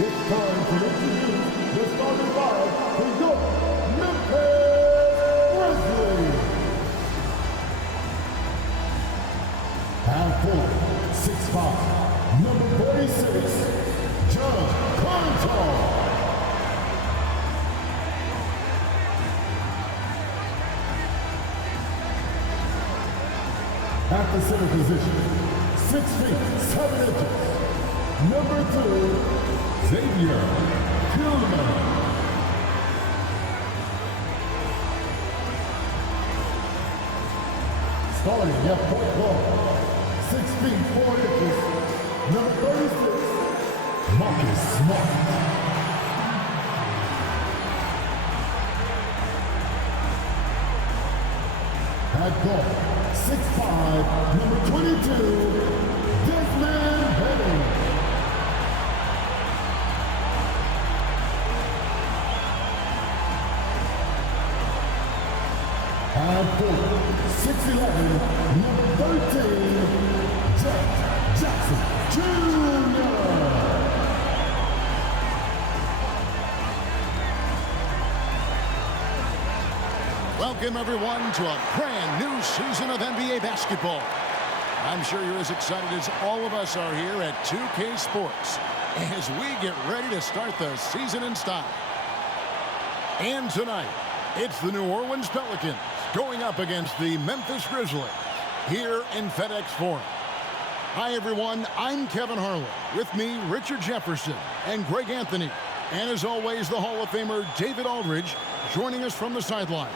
It's time to introduce the starting five for your Memphis Grizzlies. At court, 6'5", number 46, John Konchar. At the center position, 6 feet 7 inches, number 2, Xavier Tillman. Starting at point guard, 6 feet 4 inches, number 36, Marcus Smart. At guard, 6'5", number 22, Desmond Bane. At forward, 6'11", number 13, Jack Jackson Jr. Welcome, everyone, to a brand new season of NBA basketball. I'm sure you're as excited as all of us are here at 2K Sports as we get ready to start the season in style. And tonight, it's the New Orleans Pelicans going up against the Memphis Grizzlies here in FedEx Forum. Hi, everyone. I'm Kevin Harlan. With me, Richard Jefferson and Greg Anthony. And as always, the Hall of Famer David Aldridge joining us from the sidelines.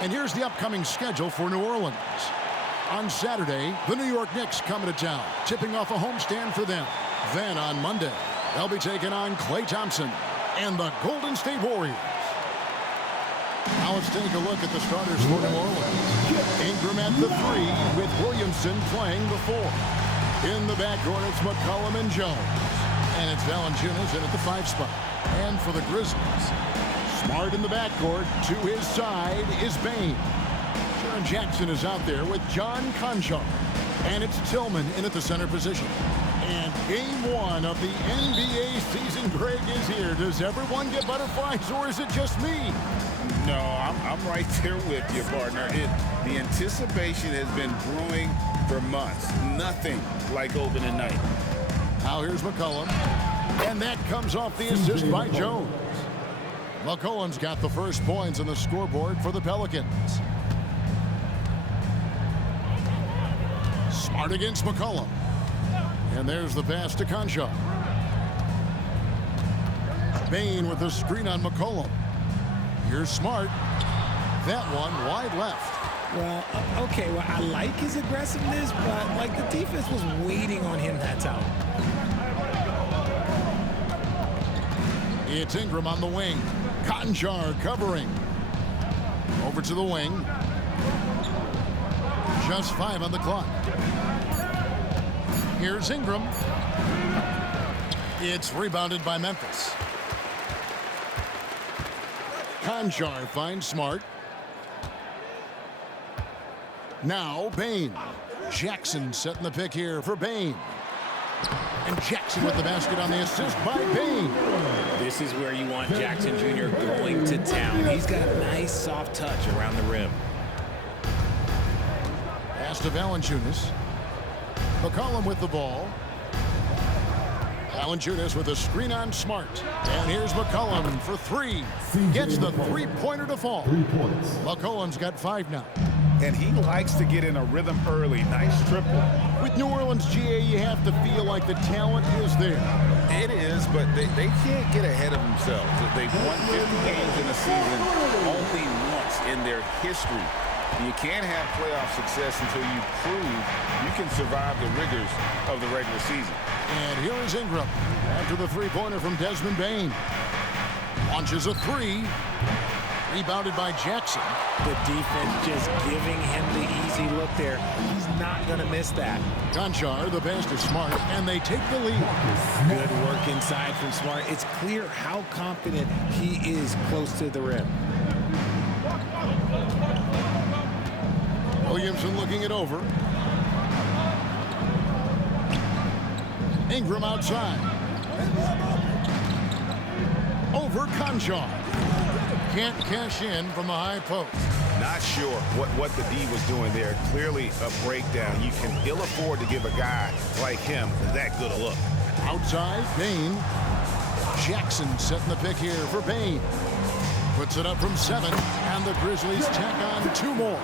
And here's the upcoming schedule for New Orleans. On Saturday, the New York Knicks come to town, tipping off a homestand for them. Then on Monday, they'll be taking on Klay Thompson and the Golden State Warriors. Now let's take a look at the starters for New Orleans. Ingram at the 3 with Williamson playing the 4. In the backcourt, it's McCollum and Jones. And it's Valanciunas in at the 5 spot. And for the Grizzlies, Smart in the backcourt. To his side is Bane. Jaren Jackson is out there with John Konchar. And it's Tillman in at the center position. And game 1 of the NBA season, Greg, is here. Does everyone get butterflies, or is it just me? No, I'm right there with you, partner. The anticipation has been brewing for months. Nothing like opening night. Now here's McCollum. And that comes off the assist by Jones. McCollum's got the first points on the scoreboard for the Pelicans. Smart against McCollum. And there's the pass to Konchar. Bane with the screen on McCollum. Here's Smart. That one wide left. Well, okay, well, I like his aggressiveness, but, like, the defense was waiting on him that time. It's Ingram on the wing. Konchar covering. Over to the wing. Just 5 on the clock. Here's Ingram. It's rebounded by Memphis. Konchar finds Smart. Now Bane. Jackson setting the pick here for Bane. And Jackson with the basket on the assist by Bane. This is where you want Jackson Jr. going to town. He's got a nice soft touch around the rim. Pass to Valanciunas. McCollum with the ball. Valanciunas with a screen on Smart. And here's McCollum for 3. Gets the three-pointer to fall. 3 points. McCollum's got 5 now. And he likes to get in a rhythm early. Nice triple. With New Orleans, GA, you have to feel like the talent is there. It is, but they can't get ahead of themselves. They've won 50 games in a season only once in their history. You can't have playoff success until you prove you can survive the rigors of the regular season. And here is Ingram after the three-pointer from Desmond Bane. Launches a 3. Rebounded by Jackson. The defense just giving him the easy look there. He's not going to miss that. Konchar, the pass to Smart, and they take the lead. Good work inside from Smart. It's clear how confident he is close to the rim. Williamson looking it over. Ingram outside. Over Conchar. Can't cash in from the high post. Not sure what the D was doing there. Clearly a breakdown. You can ill afford to give a guy like him that good a look. Outside, Bain. Jackson setting the pick here for Bain. Puts it up from 7, and the Grizzlies tack on 2 more.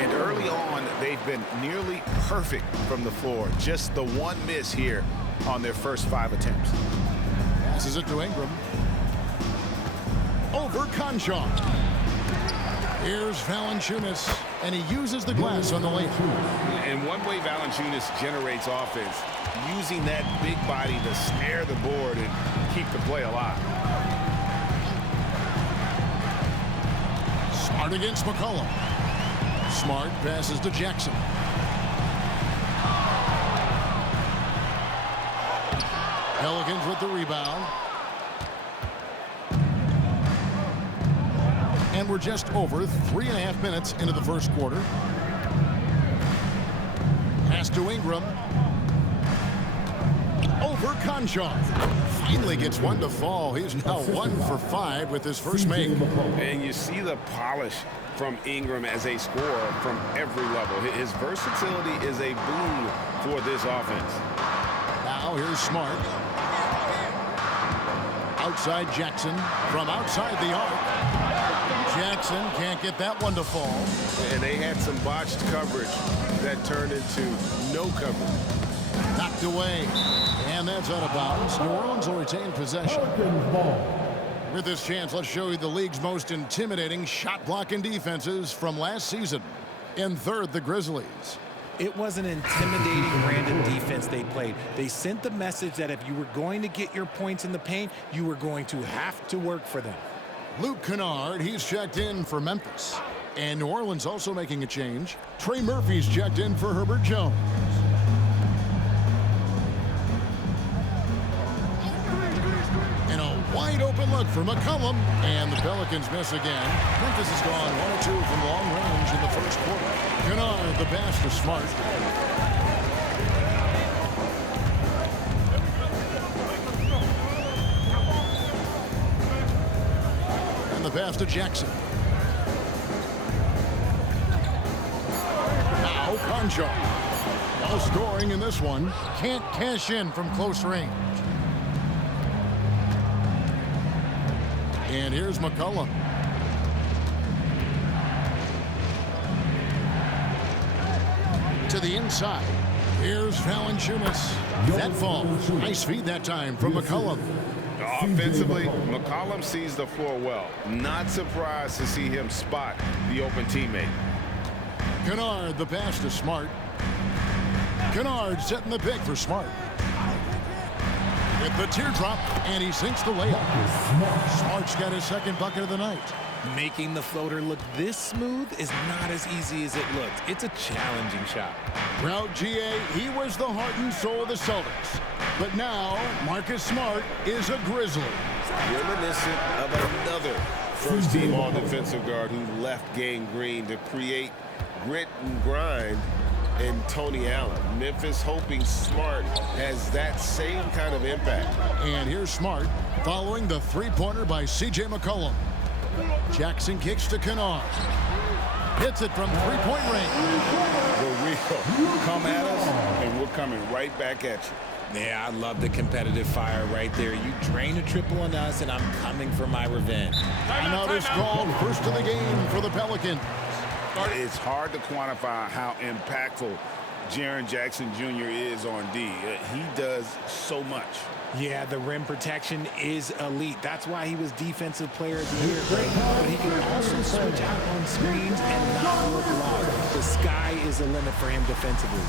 And early on, they've been nearly perfect from the floor. Just the one miss here on their first 5 attempts. Passes it to Ingram. Over Conchar. Here's Valanciunas, and he uses the glass on the layup. And one way Valanciunas generates offense, using that big body to snare the board and keep the play alive. Smart against McCollum. Smart passes to Jackson. Pelicans with the rebound. And we're just over 3.5 minutes into the first quarter. Pass to Ingram. Over Conchar. Finally gets one to fall. He's now 1 for 5 with his first make. And you see the polish from Ingram as a scorer from every level. His versatility is a boon for this offense. Now here's Smart. Outside Jackson from outside the arc. Jackson can't get that one to fall. And they had some botched coverage that turned into no coverage. Knocked away. And that's out of bounds. New Orleans will retain possession. With this chance, let's show you the league's most intimidating shot blocking defenses from last season. In third, the Grizzlies. It was an intimidating random defense they played. They sent the message that if you were going to get your points in the paint, you were going to have to work for them. Luke Kennard, he's checked in for Memphis. And New Orleans also making a change. Trey Murphy's checked in for Herbert Jones. And a wide open look for McCollum. And the Pelicans miss again. Memphis has gone 1 or 2 from long range in the first quarter. Kennard, the pass to Smart. And the pass to Jackson. Now Conchar. No scoring in this one. Can't cash in from close range. And here's McCollum. To the inside. Here's Valanciunas. That falls. Nice feed that time from McCollum. Offensively, McCollum sees the floor well. Not surprised to see him spot the open teammate. Kennard, the pass to Smart. Kennard setting the pick for Smart. With the teardrop, and he sinks the layup. Smart's got his second bucket of the night. Making the floater look this smooth is not as easy as it looked. It's a challenging shot. Proud GA, he was the heart and soul of the Celtics. But now, Marcus Smart is a Grizzly. Reminiscent of another first-team all-defensive guard who left Gang Green to create grit and grind in Tony Allen. Memphis hoping Smart has that same kind of impact. And here's Smart following the three-pointer by C.J. McCollum. Jackson kicks to Kennard. Hits it from three-point range. The real come at us, and we're coming right back at you. Yeah, I love the competitive fire right there. You drain a triple on us, and I'm coming for my revenge. Timeout is called. First of the game for the Pelicans. It's hard to quantify how impactful Jaren Jackson Jr. is on D. He does so much. Yeah, the rim protection is elite. That's why he was Defensive Player of the Year, right? But he can also switch out on screens and not look lost. The sky is the limit for him defensively.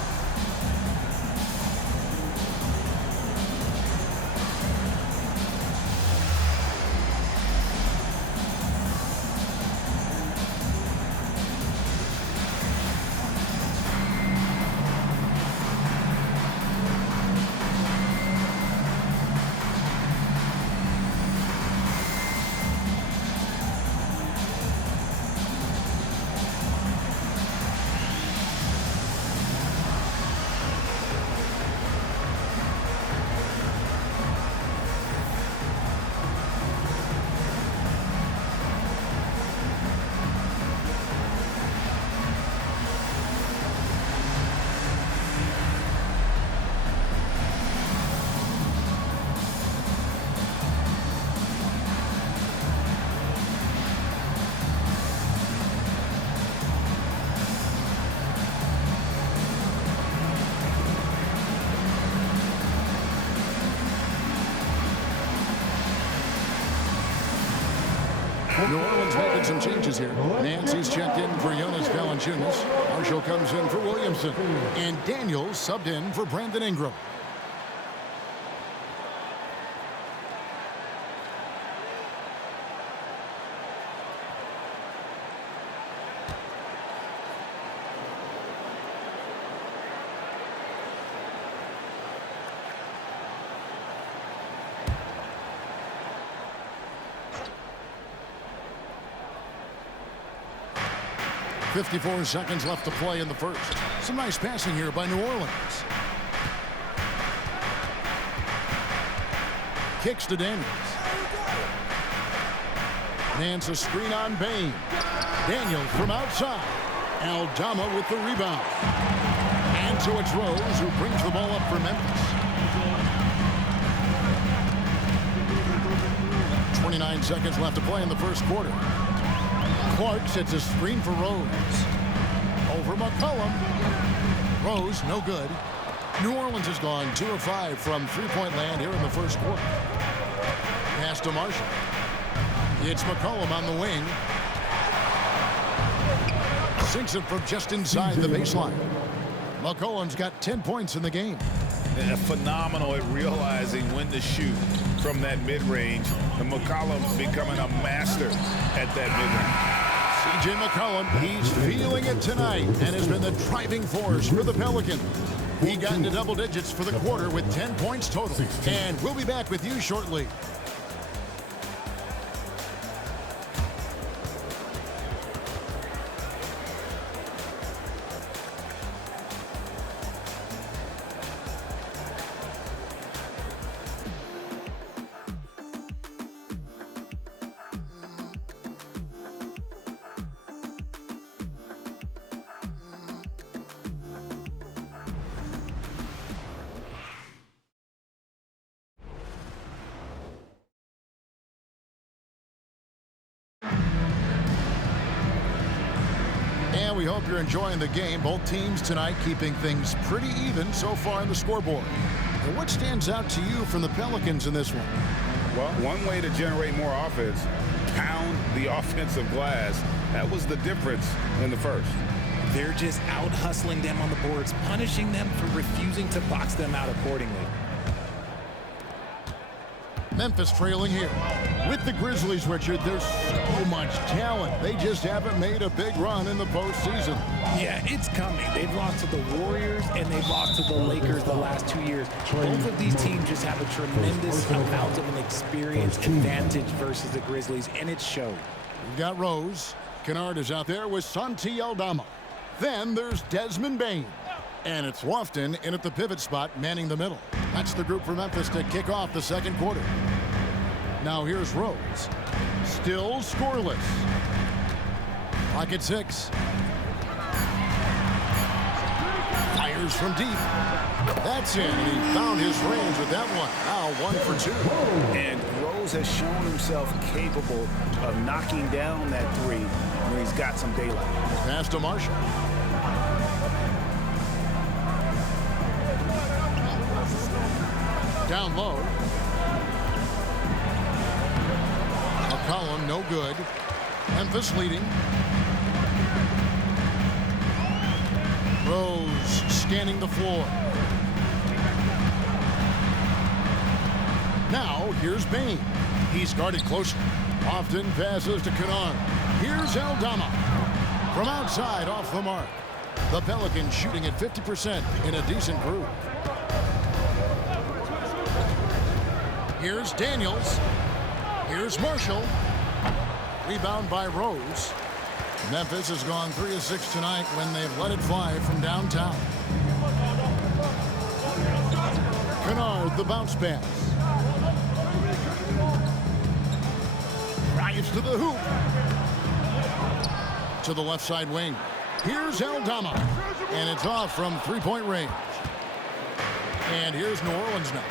New Orleans making some changes here. Nancy's checked in for Jonas Valanciunas. Marshall comes in for Williamson. And Daniels subbed in for Brandon Ingram. .54 seconds left to play in the first. Some nice passing here by New Orleans. Kicks to Daniels. Nance a screen on Bain. Daniels from outside. Aldama with the rebound. And so it's Rose who brings the ball up for Memphis. 29 seconds left to play in the first quarter. Clark sets a screen for Rose. Over McCollum. Rose, no good. New Orleans has gone 2 of 5 from three-point land here in the first quarter. Pass to Marshall. It's McCollum on the wing. Sinks it from just inside the baseline. McCollum's got 10 points in the game. And phenomenal at realizing when to shoot from that mid-range. And McCollum becoming a master at that mid-range. C.J. McCollum, he's feeling it tonight and has been the driving force for the Pelicans. He got into double digits for the quarter with 10 points total. And we'll be back with you shortly. And we hope you're enjoying the game. Both teams tonight keeping things pretty even so far on the scoreboard. And what stands out to you from the Pelicans in this one? Well, one way to generate more offense, pound the offensive glass. That was the difference in the first. They're just out hustling them on the boards, punishing them for refusing to box them out accordingly. Memphis trailing here. With the Grizzlies, Richard, there's so much talent. They just haven't made a big run in the postseason. Yeah, it's coming. They've lost to the Warriors and they've lost to the Lakers the last 2 years. Both of these teams just have a tremendous amount of an experience advantage versus the Grizzlies, and it showed. We've got Rose. Kennard is out there with Santi Aldama. Then there's Desmond Bain. And it's Lofton in at the pivot spot, manning the middle. That's the group for Memphis to kick off the second quarter. Now here's Rose. Still scoreless. Clock at 6. Fires from deep. That's it, and he found his range with that one. Now 1 for 2. And Rose has shown himself capable of knocking down that three when he's got some daylight. Pass to Marshall. Down low. McCollum, no good. Memphis leading. Rose scanning the floor. Now, here's Bain. He's guarded closely. Often passes to Kennard. Here's Aldama. From outside, off the mark. The Pelicans shooting at 50% in a decent group. Here's Daniels. Here's Marshall. Rebound by Rose. Memphis has gone 3 of 6 tonight when they've let it fly from downtown. Kennard, the bounce pass. Drives to the hoop. To the left side wing. Here's Aldama. And it's off from three-point range. And here's New Orleans now.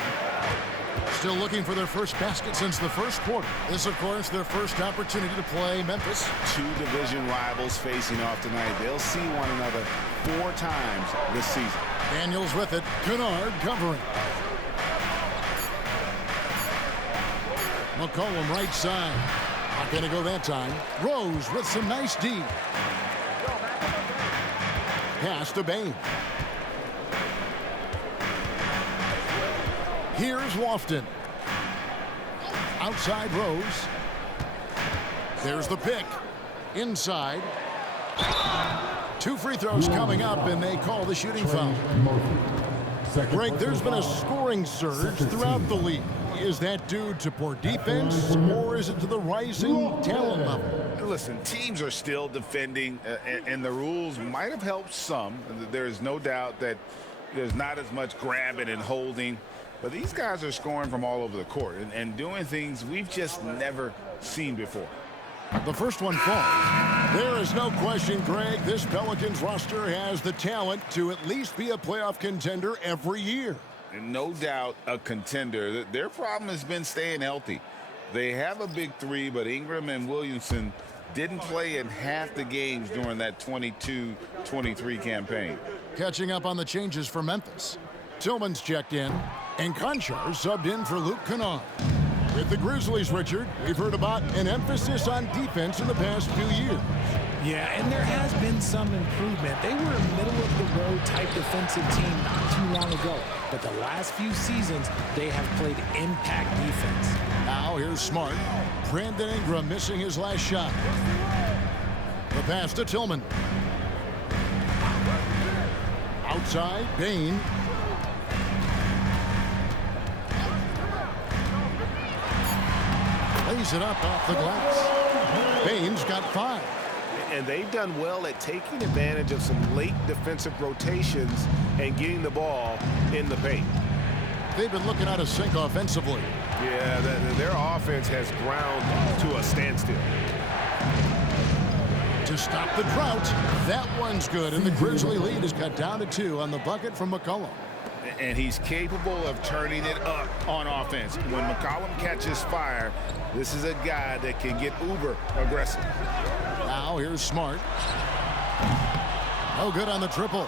Still looking for their first basket since the first quarter. This, of course, their first opportunity to play Memphis. 2 division rivals facing off tonight. They'll see one another 4 times this season. Daniels with it. Kennard covering. McCollum right side. Not going to go that time. Rose with some nice D. Pass to Bain. Here's Lofton. Outside Rose. There's the pick. Inside. 2 free throws coming up, and they call the shooting foul. Greg, there's been a scoring surge throughout the league. Is that due to poor defense, or is it to the rising talent level? Listen, teams are still defending, and the rules might have helped some. There's no doubt that there's not as much grabbing and holding. But these guys are scoring from all over the court and doing things we've just never seen before. The first one falls. There is no question, Greg, this Pelicans roster has the talent to at least be a playoff contender every year. And no doubt a contender. Their problem has been staying healthy. They have a big three, but Ingram and Williamson didn't play in half the games during that 22-23 campaign. Catching up on the changes for Memphis. Tillman's checked in, and Conchar subbed in for Luke Kennard. With the Grizzlies, Richard, we've heard about an emphasis on defense in the past few years. Yeah, and there has been some improvement. They were a middle-of-the-road type defensive team not too long ago. But the last few seasons, they have played impact defense. Now here's Smart. Brandon Ingram missing his last shot. The pass to Tillman. Outside, Bain. Lays it up off the glass. Bain's got 5. And they've done well at taking advantage of some late defensive rotations and getting the ball in the paint. They've been looking out of sync offensively. Yeah, their offense has ground to a standstill. To stop the drought, that one's good, and the Grizzly lead is cut down to 2 on the bucket from McCollum. And he's capable of turning it up on offense. When McCollum catches fire, this is a guy that can get uber aggressive. Now here's Smart. No good on the triple.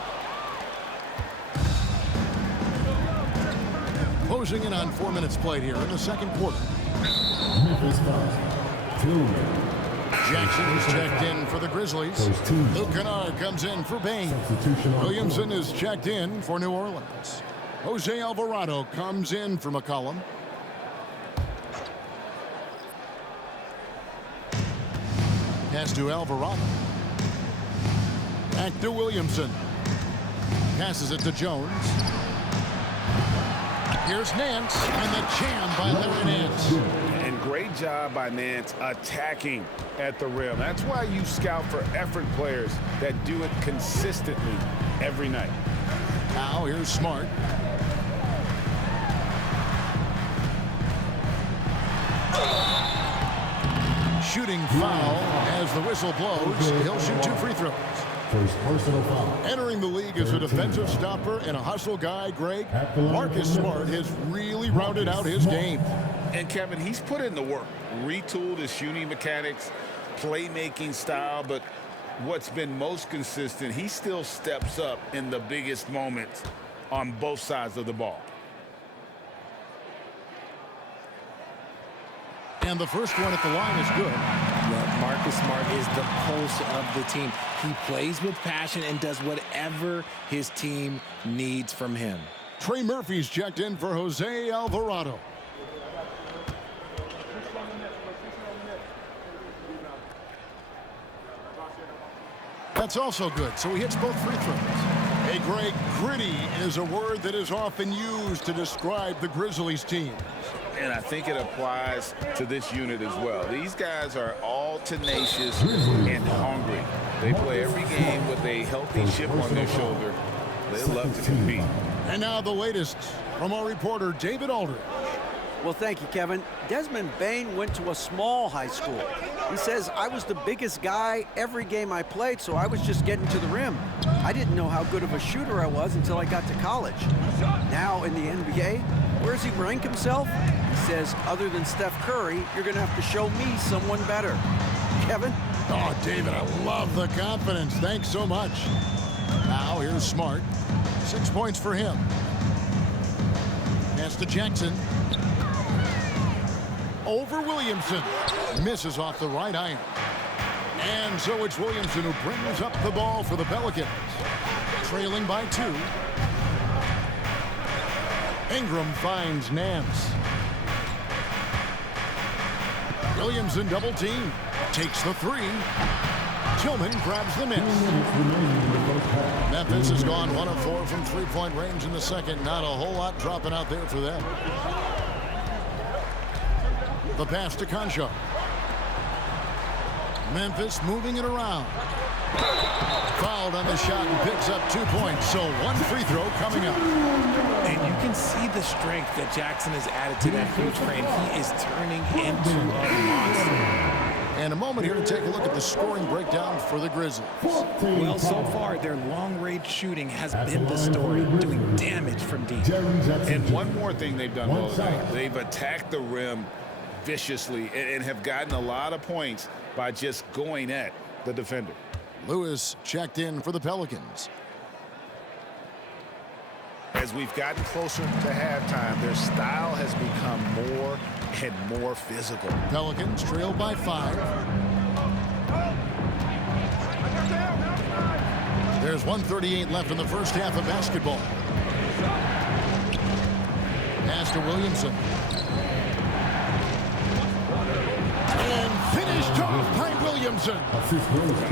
Closing in on 4 minutes played here in the second quarter. Memphis foul. Tillman. Jackson is checked in for the Grizzlies. Luke Kennard comes in for Bain. Williamson is checked in for New Orleans. Jose Alvarado comes in for McCollum. Pass to Alvarado. Back to Williamson. Passes it to Jones. Here's Nance, and the jam by Larry Nance. And great job by Nance attacking at the rim. That's why you scout for effort players that do it consistently every night. Now here's Smart. Shooting foul as the whistle blows. He'll shoot 2 free throws. First personal foul. Entering the league as a defensive stopper and a hustle guy, Greg, Marcus Smart has really rounded out his game. And Kevin, he's put in the work, retooled his shooting mechanics, playmaking style, but what's been most consistent, he still steps up in the biggest moments on both sides of the ball. And the first one at the line is good. Yeah, Marcus Smart is the pulse of the team. He plays with passion and does whatever his team needs from him. Trey Murphy's checked in for Jose Alvarado. That's also good, so he hits both free throws. Hey, Greg, gritty is a word that is often used to describe the Grizzlies team. And I think it applies to this unit as well. These guys are all tenacious and hungry. They play every game with a healthy chip on their shoulder. They love to compete. And now the latest from our reporter, David Aldridge. Well, thank you, Kevin. Desmond Bain went to a small high school. He says, I was the biggest guy every game I played, so I was just getting to the rim. I didn't know how good of a shooter I was until I got to college. Now in the NBA, where does he rank himself? He says, other than Steph Curry, you're going to have to show me someone better. Kevin? Oh, David, I love the confidence. Thanks so much. Now here's Smart. 6 points for him. Pass to Jackson. Over Williamson. Misses off the right iron. And so it's Williamson who brings up the ball for the Pelicans. Trailing by 2. Ingram finds Nance. Williamson double team. Takes the 3. Tillman grabs the miss. Memphis has gone 1 of 4 from three-point range in the second. Not a whole lot dropping out there for them. The pass to Concho. Memphis moving it around. Fouled on the shot and picks up 2 points. So 1 free throw coming up. And you can see the strength that Jackson has added to that huge frame. He is turning into a monster. And a moment here to take a look at the scoring breakdown for the Grizzlies. Well, so far, their long-range shooting has been the story, doing damage from deep. And one more thing they've done well tonight. They've attacked the rim viciously and have gotten a lot of points by just going at the defender. Lewis checked in for the Pelicans. As we've gotten closer to halftime, their style has become more and more physical. Pelicans trail by 5. There's 1:38 left in the first half of basketball. Pass to Williamson. And finished off by Williamson.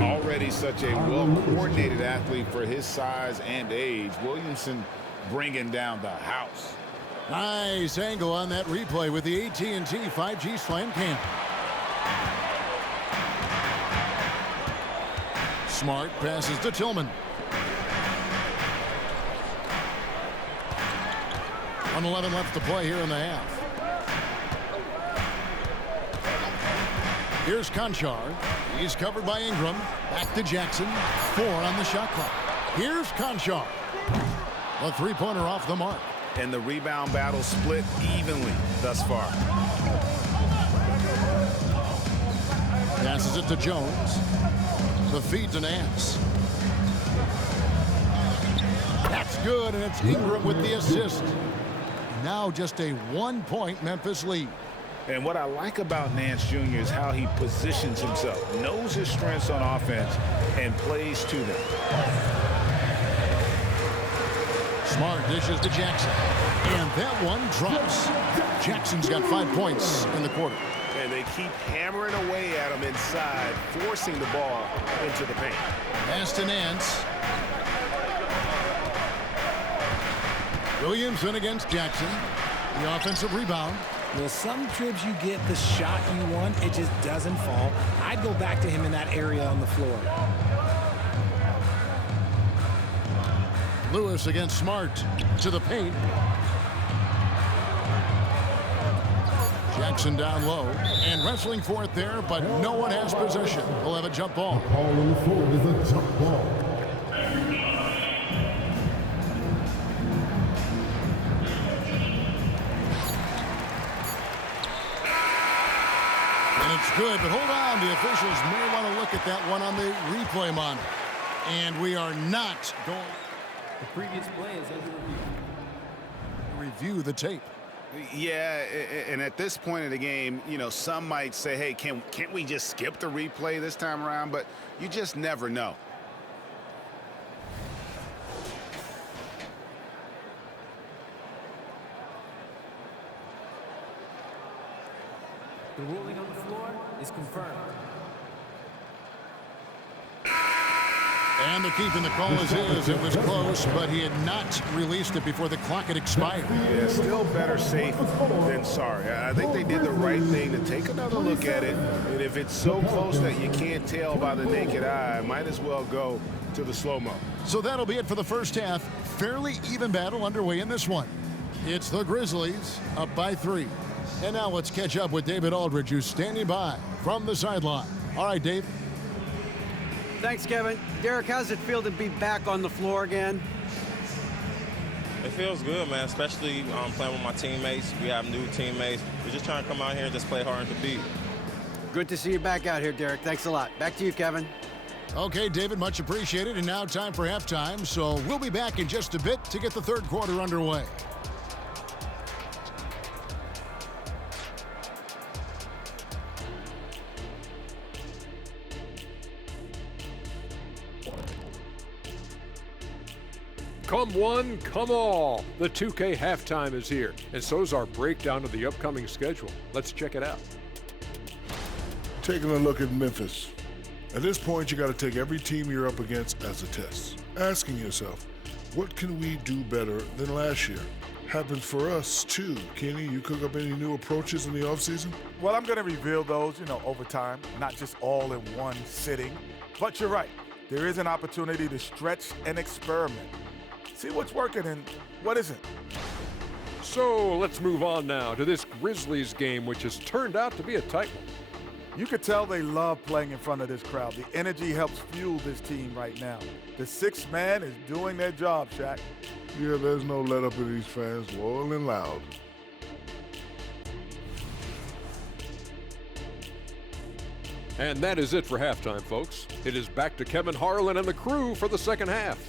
Already such a well-coordinated athlete for his size and age. Williamson bringing down the house. Nice angle on that replay with the AT&T 5G Slam Cam. Smart passes to Tillman. 1:11 left to play here in the half. Here's Conchar. He's covered by Ingram. Back to Jackson. 4 on the shot clock. Here's Conchar. A three-pointer off the mark. And the rebound battle split evenly thus far. Passes it to Jones. The feed to Nance. That's good, and it's Ingram with the assist. Now just a 1-point Memphis lead. And what I like about Nance Jr. is how he positions himself, knows his strengths on offense, and plays to them. Smart dishes to Jackson. And that one drops. Jackson's got 5 points in the quarter. And they keep hammering away at him inside, forcing the ball into the paint. Pass to Nance. Williamson against Jackson. The offensive rebound. Well, some trips you get the shot you want, it just doesn't fall. I'd go back to him in that area on the floor. Lewis against Smart to the paint. Jackson down low and wrestling for it there, but no one has possession. We'll have a jump ball. All on the floor is a jump ball. And it's good, but hold on. The officials may want to look at that one on the replay monitor. And we are not going The previous play is under review. to review the tape. Yeah, and at this point of the game, you know, some might say, hey, can't we just skip the replay this time around? But you just never know. The ruling on the floor is confirmed. And the keep in the call is his. It was close, but he had not released it before the clock had expired. Yeah, still better safe than sorry. I think they did the right thing to take another look at it. And if it's so close that you can't tell by the naked eye, might as well go to the slow-mo. So that'll be it for the first half. Fairly even battle underway in this one. It's the Grizzlies up by 3. And now let's catch up with David Aldridge, who's standing by from the sideline. All right, Dave. Thanks, Kevin. Derek, how's it feel to be back on the floor again? It feels good, man, especially playing with my teammates. We have new teammates. We're just trying to come out here and just play hard and compete. Good to see you back out here, Derek. Thanks a lot. Back to you, Kevin. Okay, David, much appreciated. And now time for halftime. So we'll be back in just a bit to get the third quarter underway. Come one, come all. The 2K halftime is here, and so's our breakdown of the upcoming schedule. Let's check it out. Taking a look at Memphis. At this point, you got to take every team you're up against as a test. Asking yourself, what can we do better than last year? Happens for us too. Kenny, you cook up any new approaches in the offseason? Well, I'm going to reveal those, over time, not just all in one sitting. But you're right. There is an opportunity to stretch and experiment. See what's working and what isn't. So let's move on now to this Grizzlies game, which has turned out to be a tight one. You could tell they love playing in front of this crowd. The energy helps fuel this team right now. The sixth man is doing their job, Shaq. Yeah, there's no let up in these fans, loyal and loud. And that is it for halftime, folks. It is back to Kevin Harlan and the crew for the second half.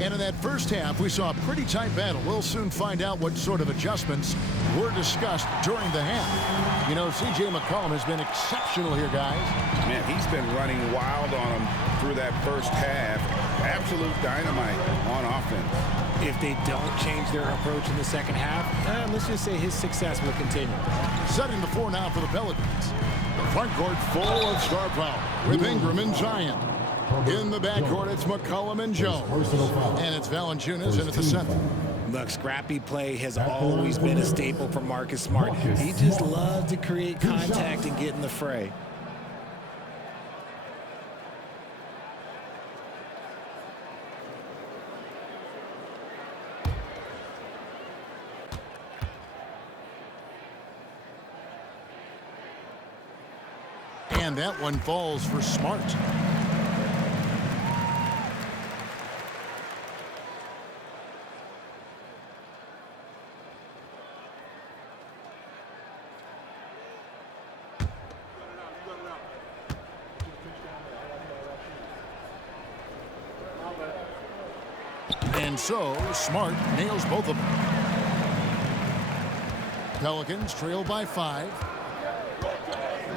And in that first half, we saw a pretty tight battle. We'll soon find out what sort of adjustments were discussed during the half. C.J. McCollum has been exceptional here, guys. Man, he's been running wild on them through that first half. Absolute dynamite on offense. If they don't change their approach in the second half, let's just say his success will continue. Setting the floor now for the Pelicans. The front court full of star power with Ingram and Zion. In the backcourt, it's McCollum and Jones. And it's Valanciunas in at the center. Look, scrappy play has always been a staple for Marcus Smart. He just loves to create contact and get in the fray. And that one falls for Smart. And so, Smart nails both of them. Pelicans trail by 5.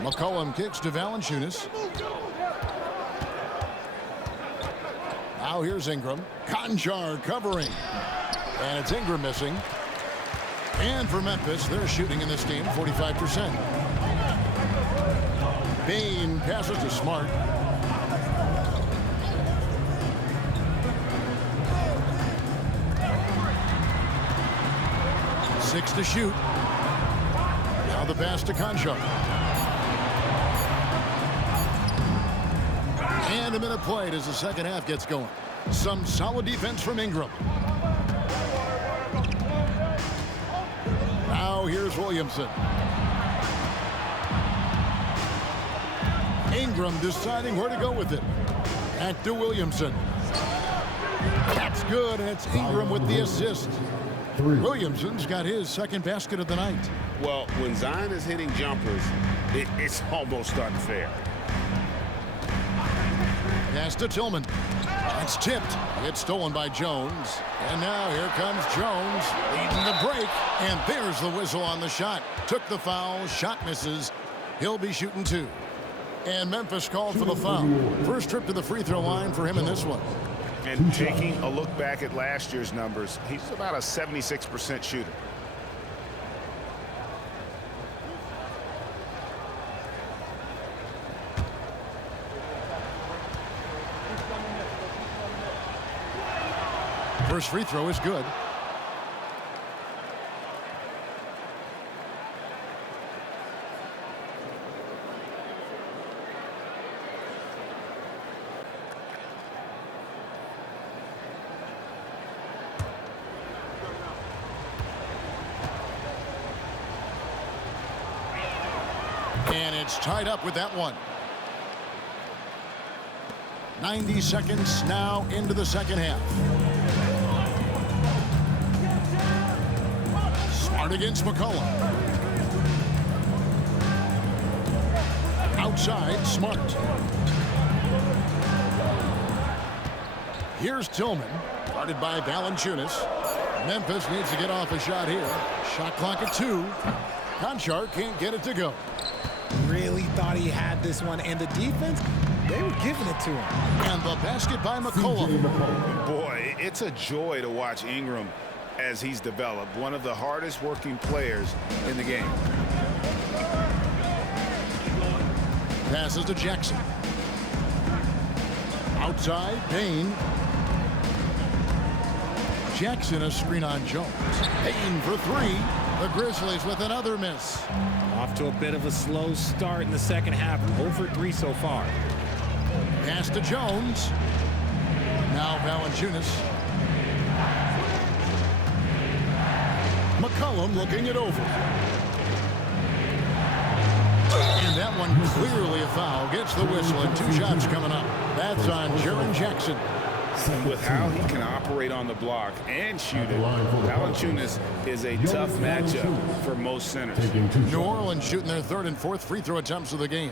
McCollum kicks to Valanciunas. Now here's Ingram. Conjar covering. And it's Ingram missing. And for Memphis, they're shooting in this game 45%. Bane passes to Smart. Six to shoot. Now the pass to Conjar. And a minute played as the second half gets going. Some solid defense from Ingram. Now here's Williamson. Ingram deciding where to go with it. Back to Williamson. That's good, and it's Ingram with the assist. Williamson's got his second basket of the night. Well, when Zion is hitting jumpers, it's almost unfair. Pass to Tillman. It's tipped. It's stolen by Jones. And now here comes Jones leading the break. And there's the whistle on the shot. Took the foul. Shot misses. He'll be shooting 2. And Memphis called for the foul. First trip to the free throw line for him in this one. And taking a look back at last year's numbers, he's about a 76% shooter. First free throw is good. And it's tied up with that one. 90 seconds now into the second half. Smart against McCollum. Outside, Smart. Here's Tillman, guarded by Valanciunas. Memphis needs to get off a shot here. Shot clock at 2. Konchar can't get it to go. Really thought he had this one, and the defense, they were giving it to him. And the basket by McCollum. Boy, it's a joy to watch Ingram as he's developed. One of the hardest working players in the game. Passes to Jackson. Outside, Payne. Jackson a screen on Jones. Payne for 3. The Grizzlies with another miss. Off to a bit of a slow start in the second half. 0 for 3 so far. Pass to Jones. Now Valanciunas. McCollum looking it over. And that one clearly a foul. Gets the whistle and 2 shots coming up. That's on Jaren Jackson. With how he can operate on the block and shoot it, Valanciunas is a tough matchup for most centers. New Orleans shooting their 3rd and 4th free throw attempts of the game.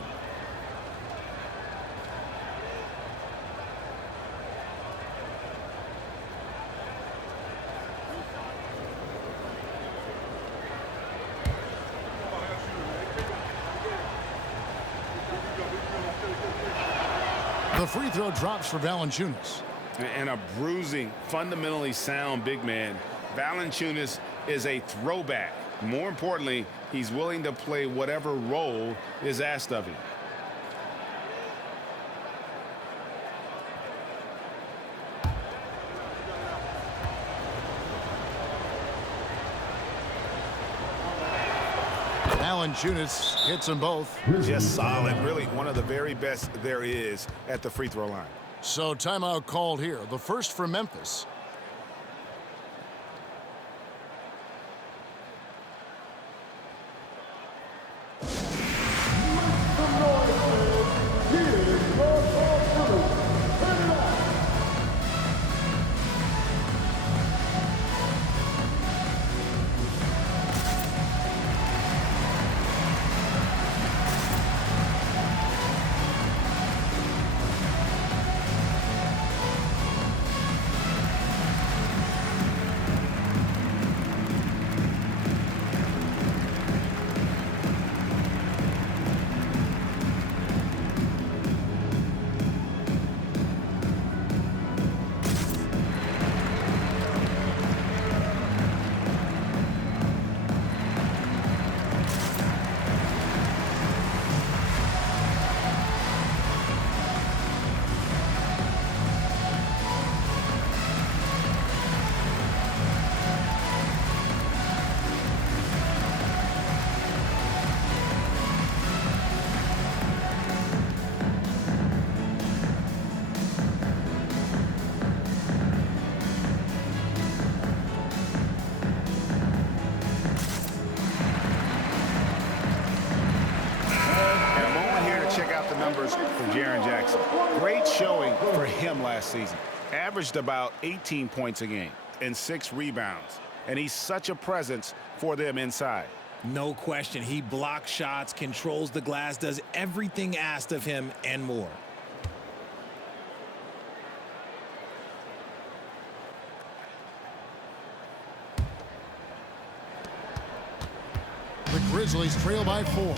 The free throw drops for Valanciunas. And a bruising, fundamentally sound big man. Valanciunas is a throwback. More importantly, he's willing to play whatever role is asked of him. Valanciunas hits them both. Just solid. Really one of the very best there is at the free throw line. So timeout called here. The first for Memphis. For Jaren Jackson. Great showing for him last season. Averaged about 18 points a game and 6 rebounds. And he's such a presence for them inside. No question. He blocks shots, controls the glass, does everything asked of him and more. The Grizzlies trail by 4.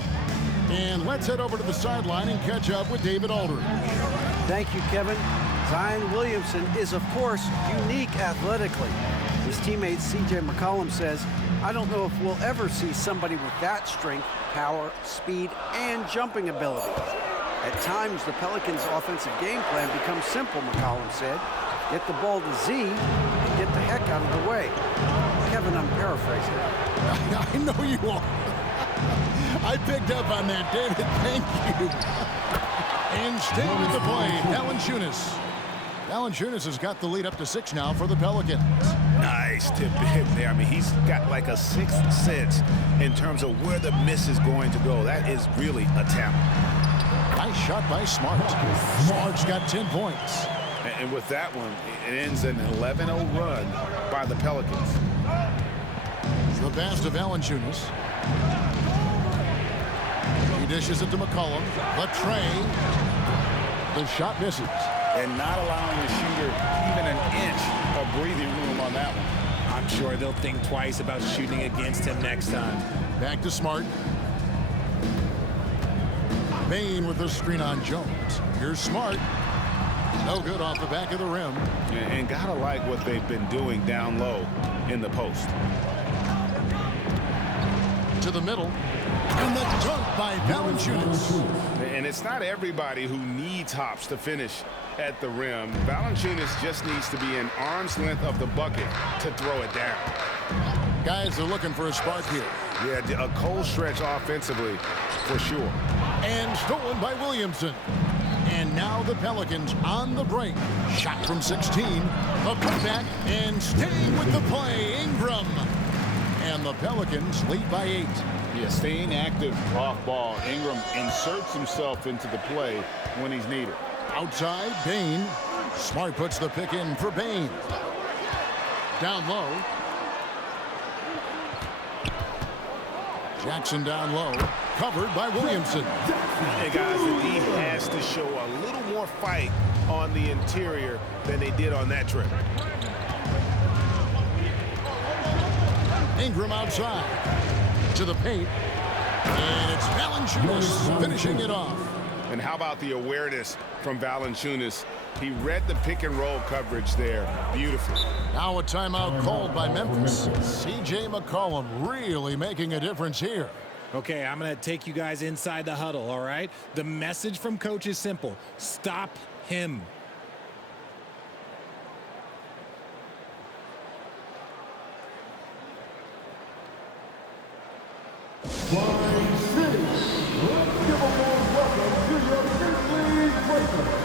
And let's head over to the sideline and catch up with David Aldridge. Thank you, Kevin. Zion Williamson is, of course, unique athletically. His teammate C.J. McCollum says, I don't know if we'll ever see somebody with that strength, power, speed, and jumping ability. At times, the Pelicans' offensive game plan becomes simple, McCollum said. Get the ball to Z and get the heck out of the way. Kevin, I'm paraphrasing. I know you are. I picked up on that, David. Thank you. And staying with the play, Valanciunas. Valanciunas has got the lead up to 6 now for the Pelicans. Nice tip in there. I mean, he's got like a 6th sense in terms of where the miss is going to go. That is really a talent. Nice shot by Smart. Smart's got 10 points. And with that one, it ends an 11-0 run by the Pelicans. The pass to Valanciunas. He dishes it to McCollum. Latrey. The shot misses. And not allowing the shooter even an inch of breathing room on that one. I'm I'm sure they'll think twice about shooting against him next time. Back to Smart. Bane with the screen on Jones. Here's Smart. No good off the back of the rim. And gotta like what they've been doing down low in the post. To the middle. And the dunk by Valanciunas. And it's not everybody who needs hops to finish at the rim. Valanciunas just needs to be an arm's length of the bucket to throw it down. Guys are looking for a spark here. Yeah, a cold stretch offensively for sure. And stolen by Williamson. And now the Pelicans on the break. Shot from 16. A putback and staying with the play, Ingram. And the Pelicans lead by 8. Yeah, staying active off ball. Ingram inserts himself into the play when he's needed. Outside, Bane. Smart puts the pick in for Bane. Down low. Jackson down low. Covered by Williamson. And guys, the D has to show a little more fight on the interior than they did on that trip. Ingram outside. To the paint. And it's Valanciunas finishing it off. And how about the awareness from Valanciunas? He read the pick and roll coverage there beautifully. Now a timeout called by Memphis. C.J. McCollum really making a difference here. Okay, I'm going to take you guys inside the huddle, all right? The message from coach is simple. Stop him. Flying City, let's give a warm welcome to your big league breaker.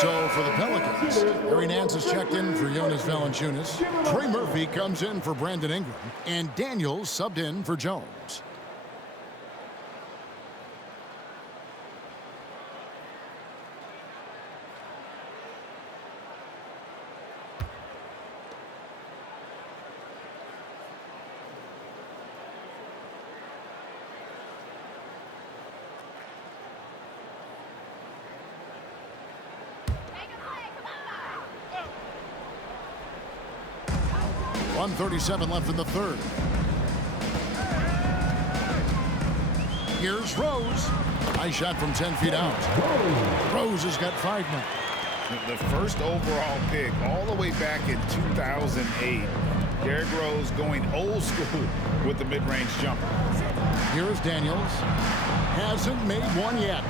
So for the Pelicans, Harry Nance has checked in for Jonas Valanciunas. Trey Murphy comes in for Brandon Ingram. And Daniels subbed in for Jones. .137 left in the third. Here's Rose. Nice shot from 10 feet out. Rose has got 5 now. The first overall pick all the way back in 2008. Derrick Rose going old school with the mid-range jumper. Here's Daniels. Hasn't made one yet.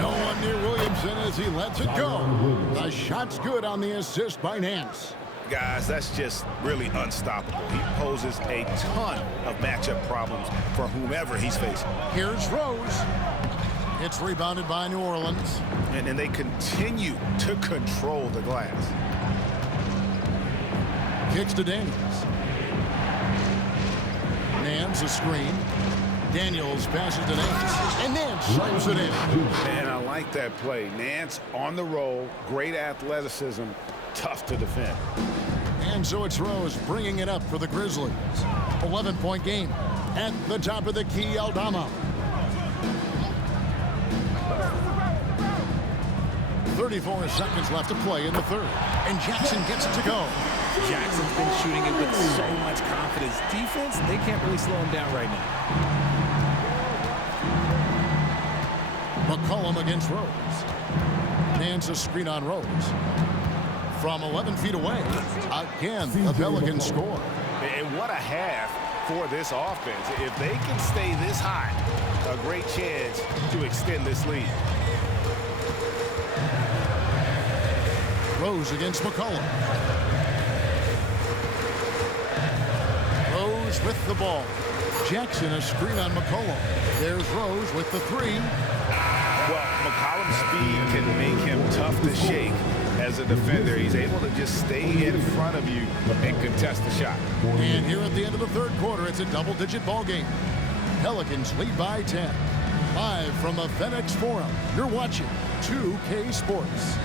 No one near Williamson as he lets it go. The shot's good on the assist by Nance. Guys, that's just really unstoppable. He poses a ton of matchup problems for whomever he's facing. Here's Rose. It's rebounded by New Orleans. And they continue to control the glass. Kicks to Daniels. Nance a screen. Daniels passes to Nance. And Nance slams it in. And I like that play. Nance on the roll. Great athleticism. Tough to defend. And so it's Rose bringing it up for the Grizzlies. 11-point game at the top of the key, Aldama. 34 seconds left to play in the third. And Jackson gets it to go. Jackson's been shooting it with so much confidence. Defense, they can't really slow him down right now. McCollum against Rose. Hands a screen on Rose. From 11 feet away, again, the Pelicans score. And what a half for this offense. If they can stay this high, a great chance to extend this lead. Rose against McCollum. Rose with the ball. Jackson a screen on McCollum. There's Rose with the three. Well, McCollum's speed can make him tough to shake as a defender. He's able to just stay in front of you and contest the shot. And here at the end of the third quarter, it's a double-digit ball game. Pelicans lead by 10. Live from the FedEx Forum, you're watching 2K Sports.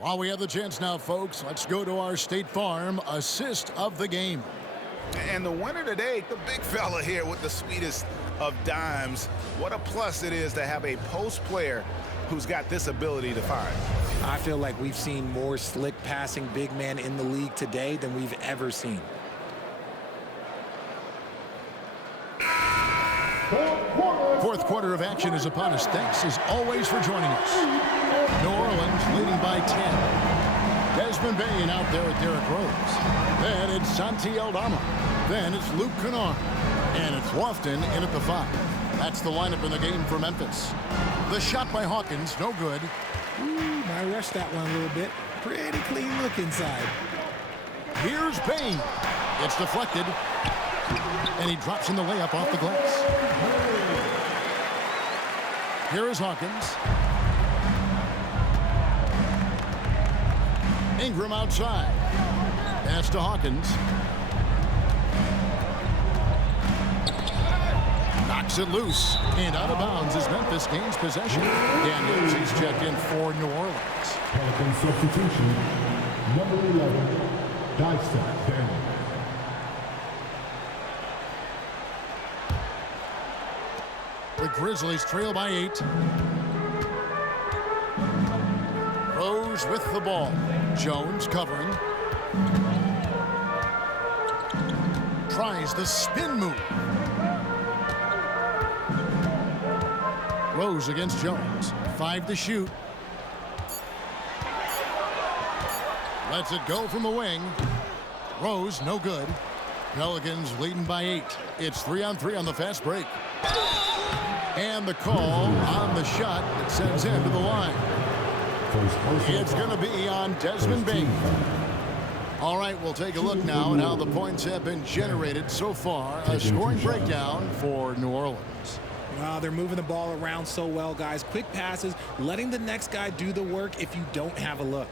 While we have the chance now, folks, let's go to our State Farm assist of the game. And the winner today, the big fella here with the sweetest of dimes. What a plus it is to have a post player who's got this ability to find. I feel like we've seen more slick passing big man in the league today than we've ever seen. Fourth quarter of action is upon us. Thanks as always for joining us. New Orleans leading by 10. Desmond Bain out there at Derrick Rose. Then it's Santi Aldama. Then it's Luke Kennard. And it's Lofton in at the 5. That's the lineup in the game for Memphis. The shot by Hawkins, no good. I rushed that one a little bit. Pretty clean look inside. Here's Bain. It's deflected. And he drops in the layup off the glass. Here is Hawkins. Ingram outside. Pass to Hawkins. Knocks it loose. And out of bounds as Memphis gains possession. Daniels, he's checked in for New Orleans. Pelican substitution, number 11, Dyson Daniels. The Grizzlies trail by 8. Rose with the ball. Jones covering. Tries the spin move. Rose against Jones. 5 to shoot. Lets it go from the wing. Rose, no good. Pelicans leading by 8. It's 3-on-3 on the fast break. And the call on the shot that sends him to the line. It's going to be on Desmond Bain. All right, we'll take a look now at how the points have been generated so far. A scoring breakdown for New Orleans. Wow, they're moving the ball around so well, guys. Quick passes, letting the next guy do the work if you don't have a look.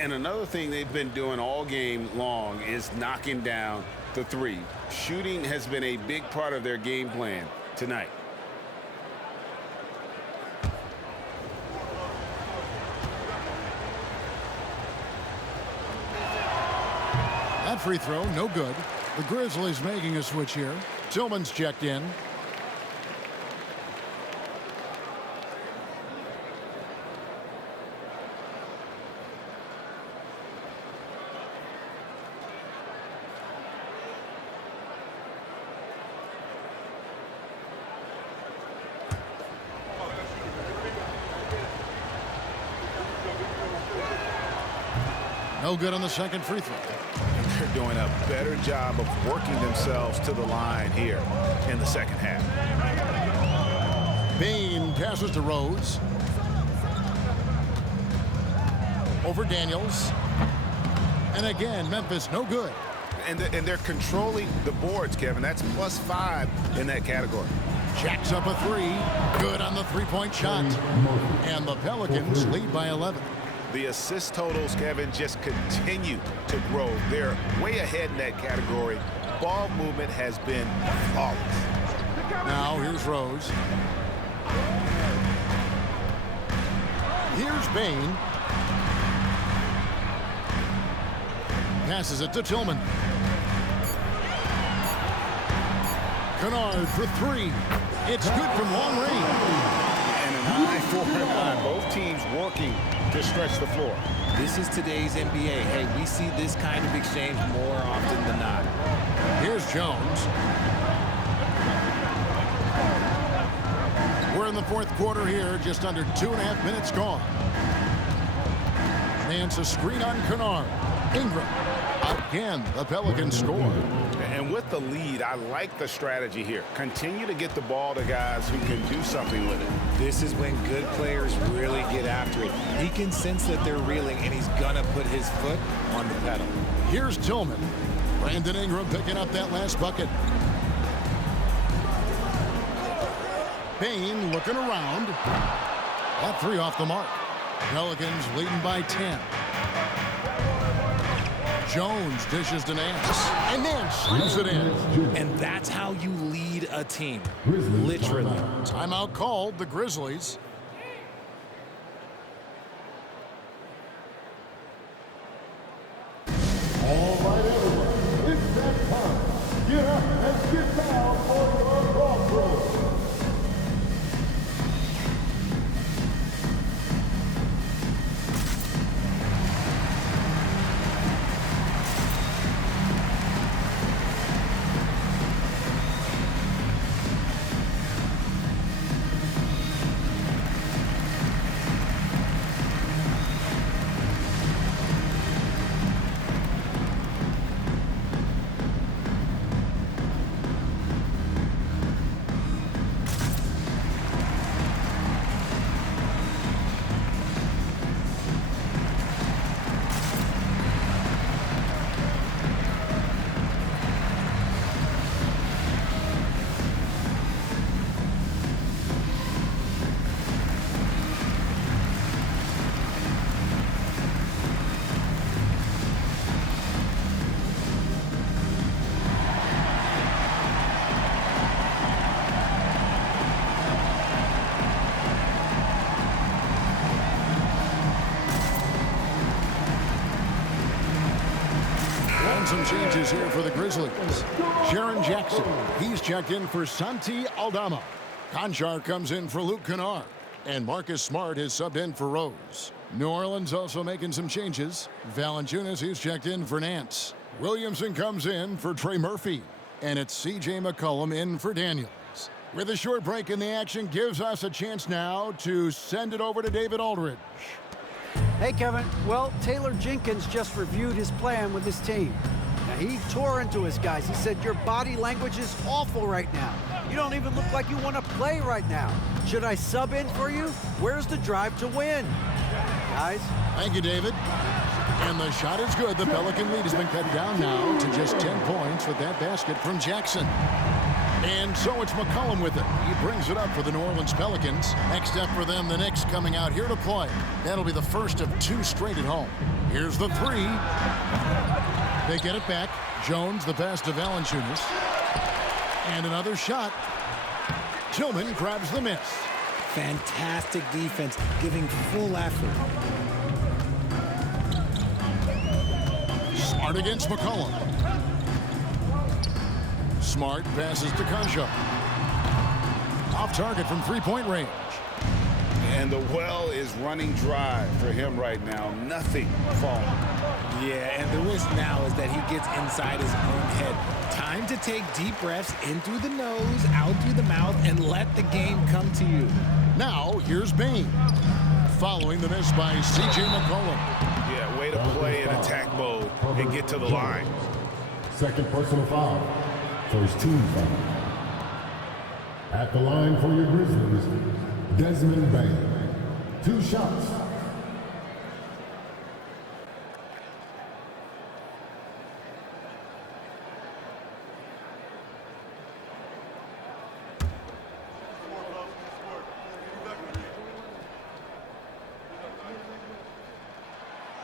And another thing they've been doing all game long is knocking down the three. Shooting has been a big part of their game plan tonight. That free throw, no good. The Grizzlies making a switch here. Tillman's checked in. No good on the second free throw. They're doing a better job of working themselves to the line here in the second half. Bain passes to Rose. Over Daniels. And again, Memphis, no good. And they're controlling the boards, Kevin. That's +5 in that category. Jacks up a 3. Good on the three-point shot. And the Pelicans lead by 11. The assist totals, Kevin, just continue to grow. They're way ahead in that category. Ball movement has been flawless. Now here's Rose. Here's Bain. Passes it to Tillman. Kennard for three. It's good from long range. And an eye for an eye. Both teams working to stretch the floor. This is today's NBA. Hey, we see this kind of exchange more often than not. Here's Jones. We're in the fourth quarter here, just under 2.5 minutes gone. Nance a screen on Kennard. Ingram. Again, the Pelicans score. And with the lead, I like the strategy here. Continue to get the ball to guys who can do something with it. This is when good players really get after it. He can sense that they're reeling, and he's going to put his foot on the pedal. Here's Tillman. Brandon Ingram picking up that last bucket. Bane looking around. That three off the mark. Pelicans leading by 10. Jones dishes to Nance. And Nance slams it in. And that's how you lead a team. Literally. Timeout called, the Grizzlies. All right, everyone. It's that time. Get up and get down for your crossroads. Some changes here for the Grizzlies. Jaren Jackson, he's checked in for Santi Aldama. Conchar comes in for Luke Kennard. And Marcus Smart is subbed in for Rose. New Orleans also making some changes. Valanciunas, he's checked in for Nance. Williamson comes in for Trey Murphy. And it's C.J. McCollum in for Daniels. With a short break in the action, gives us a chance now to send it over to David Aldridge. Hey, Kevin. Well, Taylor Jenkins just reviewed his plan with his team. Now, he tore into his guys. He said, your body language is awful right now. You don't even look like you want to play right now. Should I sub in for you? Where's the drive to win? Guys? Thank you, David. And the shot is good. The Pelican lead has been cut down now to just 10 points with that basket from Jackson. And so it's McCollum with it. He brings it up for the New Orleans Pelicans. Next up for them, the Knicks coming out here to play. That'll be the first of two straight at home. Here's the three. They get it back. Jones, the pass to Valanciunas. And another shot. Tillman grabs the miss. Fantastic defense, giving full effort. Smart against McCollum. Smart passes to Conchar. Off target from three-point range. And the well is running dry for him right now. Nothing falling. Yeah, and the risk now is that he gets inside his own head. Time to take deep breaths in through the nose, out through the mouth, and let the game come to you. Now, here's Bane. Following the miss by C.J. McCollum. Yeah, way to play in attack mode and get to the line. Second personal foul. First team foul. At the line for your Grizzlies, Desmond Bane. 2 shots.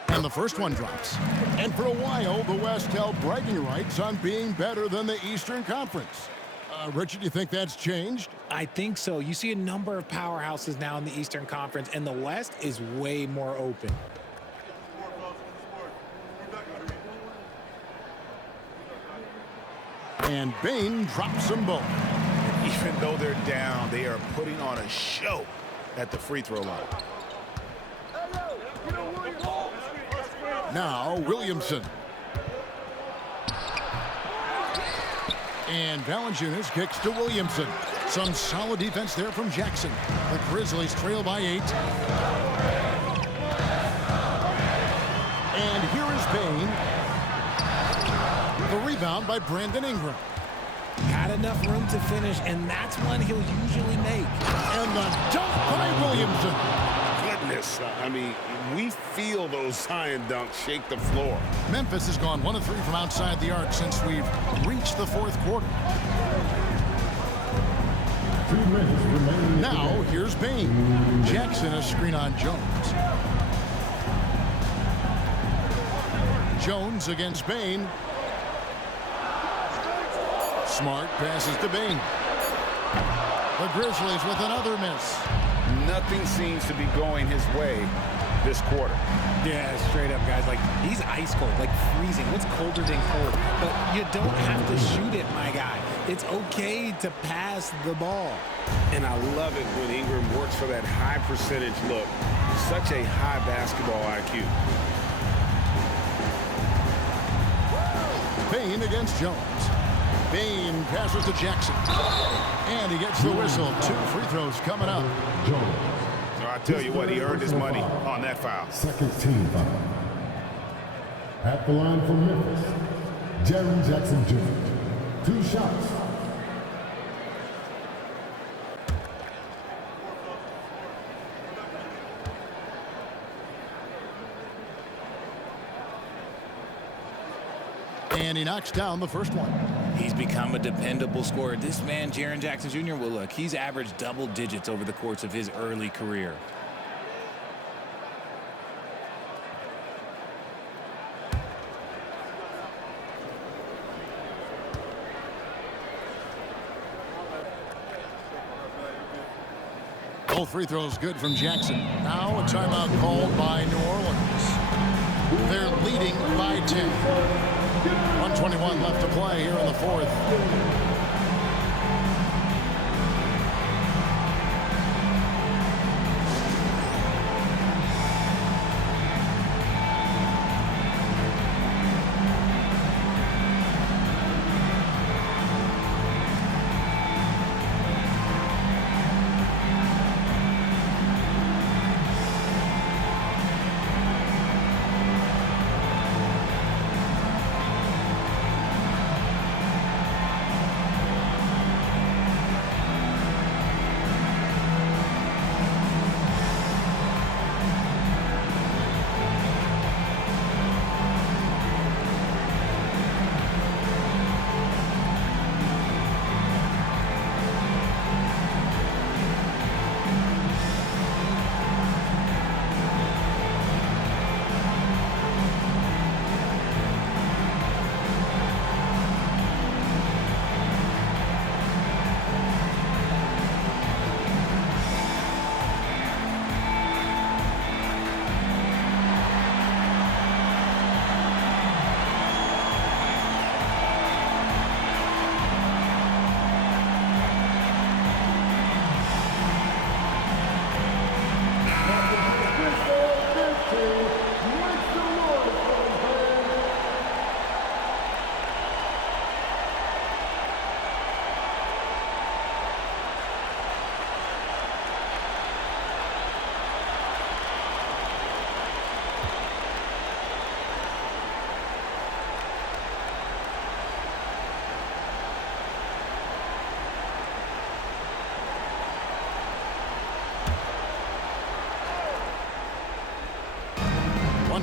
And the first one drops. And for a while, the West held bragging rights on being better than the Eastern Conference. Richard, do you think that's changed? I think so. You see a number of powerhouses now in the Eastern Conference, and the West is way more open. And Bane drops them both. Even though they're down, they are putting on a show at the free throw line. Now Williamson. And Valanciunas kicks to Williamson. Some solid defense there from Jackson. The Grizzlies trail by 8. And here is Bane. The rebound by Brandon Ingram. Had enough room to finish, and that's one he'll usually make. And the dunk by Williamson. Goodness, I mean, we feel those Zion dunks shake the floor. Memphis has gone 1 of 3 from outside the arc since we've reached the 4th quarter. 2 minutes remaining. Now, here's Bane. Jackson a screen on Jones. Jones against Bane. Smart passes to Bane. The Grizzlies with another miss. Nothing seems to be going his way this quarter. Yeah, straight up, guys. Like, he's ice cold, like freezing. What's colder than cold? But you don't have to shoot it, my guy. It's okay to pass the ball. And I love it when Ingram works for that high percentage look. Such a high basketball IQ. Bane against Jones. Bane passes to Jackson. And he gets the whistle. 2 free throws coming up. Jones. So I tell you what, he earned his money on that foul. Second team foul. At the line for Memphis, Jaren Jackson Jr. 2 shots. And he knocks down the first one. He's become a dependable scorer. This man, Jaren Jackson Jr., well, look, he's averaged double digits over the course of his early career. Both free throws good from Jackson. Now a timeout called by New Orleans. They're leading by 10. 1:21 left to play here in the 4th.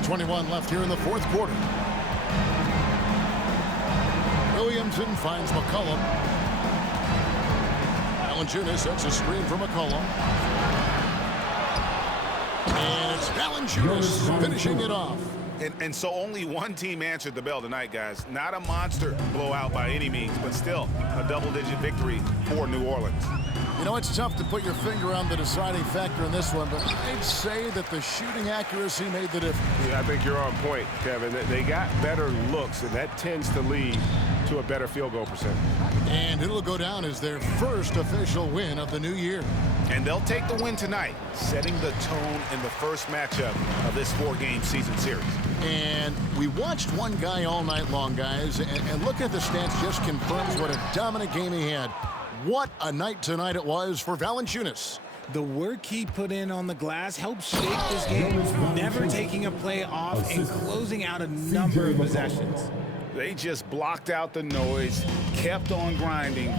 .21 left here in the 4th quarter. Williamson finds McCollum. Valanciunas sets a screen for McCollum. And it's Valanciunas finishing it off. And so only one team answered the bell tonight, guys. Not a monster blowout by any means, but still a double-digit victory for New Orleans. You know, it's tough to put your finger on the deciding factor in this one, but I'd say that the shooting accuracy made the difference. Yeah, I think you're on point, Kevin. They got better looks, and that tends to lead to a better field goal percentage. And it'll go down as their first official win of the new year. And they'll take the win tonight, setting the tone in the first matchup of this 4-game season series. And we watched one guy all night long, guys, and look at the stats, just confirms what a dominant game he had. What a night tonight it was for Valanciunas. The work he put in on the glass helped shape this game, never taking a play off and closing out a number of possessions. They just blocked out the noise, kept on grinding,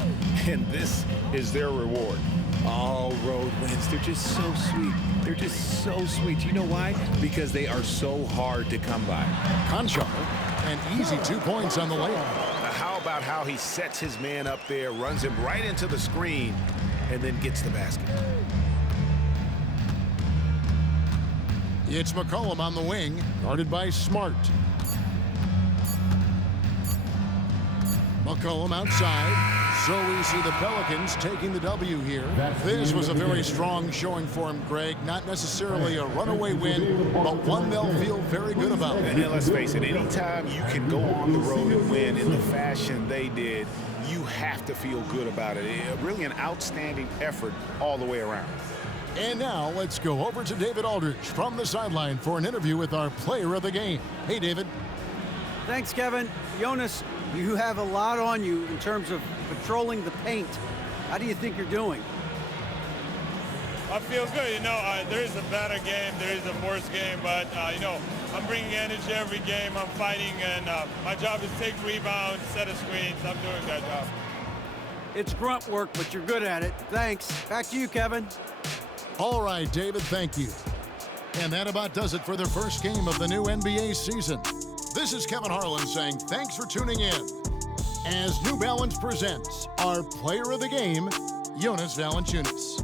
and this is their reward. All road wins. They're just so sweet. They're just so sweet. You know why? Because they are so hard to come by. Conchar, an easy 2 points on the layup. How about how he sets his man up there, runs him right into the screen, and then gets the basket. It's McCollum on the wing, guarded by Smart. McCollum outside. So we see the Pelicans taking the W here. This was a very strong showing for him, Greg. Not necessarily a runaway win, but one they'll feel very good about. And let's face it, anytime you can go on the road and win in the fashion they did, you have to feel good about it. Really an outstanding effort all the way around. And now let's go over to David Aldridge from the sideline for an interview with our player of the game. Hey, David. Thanks, Kevin. Jonas, you have a lot on you in terms of patrolling the paint. How do you think you're doing? I feel good. You know, there is a better game, there is a worse game, but, you know, I'm bringing energy every game. I'm fighting, and my job is to take rebounds, set a screens. I'm doing that job. It's grunt work, but you're good at it. Thanks. Back to you, Kevin. All right, David, thank you. And that about does it for the first game of the new NBA season. This is Kevin Harlan saying thanks for tuning in as New Balance presents our player of the game, Jonas Valanciunas.